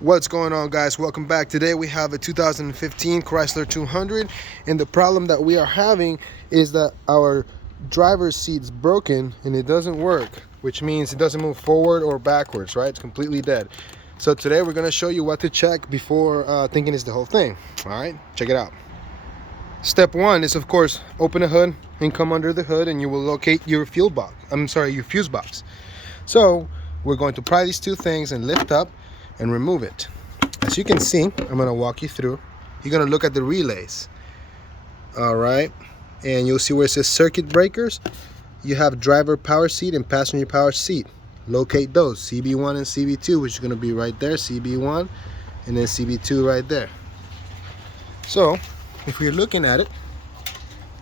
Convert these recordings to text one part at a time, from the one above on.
What's going on, guys? Welcome back. Today we have a 2015 Chrysler 200, and the problem that we are having is that our driver's seat's broken and it doesn't work, which means it doesn't move forward or backwards, right? It's completely dead. So today we're going to show you what to check before thinking it's the whole thing. All right, check it out. Step one is, of course, open the hood and come under the hood, and you will locate your fuel box. Your fuse box. So we're going to pry these two things and lift up and remove it. As you can see, I'm going to walk you through. You're going to look at the relays. All right, and you'll see where it says circuit breakers. You have driver power seat and passenger power seat. Locate those, CB1 and CB2, which is going to be right there, CB1, and then CB2 right there. So if we're looking at it,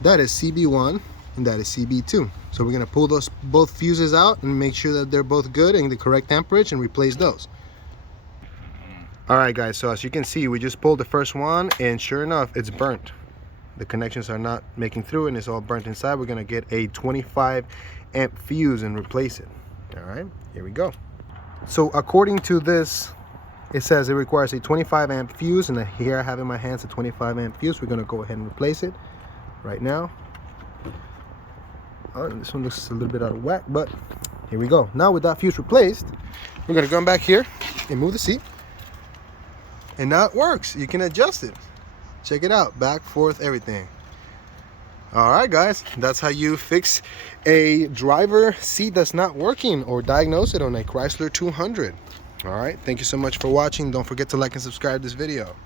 that is CB1 and that is CB2. So we're going to pull those both fuses out and make sure that they're both good and the correct amperage and replace those. All right, guys, so as you can see, we just pulled the first one, and sure enough, it's burnt. The connections are not making through, and it's all burnt inside. We're gonna get a 25 amp fuse and replace it. All right, here we go. So according to this, it says it requires a 25 amp fuse, and here I have in my hands a 25 amp fuse. We're gonna go ahead and replace it right now. Oh, this one looks a little bit out of whack, but here we go. Now with that fuse replaced, we're gonna come back here and move the seat. And now it works. You can adjust it. Check it out. Back, forth, everything. All right, guys. That's how you fix a driver seat that's not working or diagnose it on a Chrysler 200. All right. Thank you so much for watching. Don't forget to like and subscribe this video.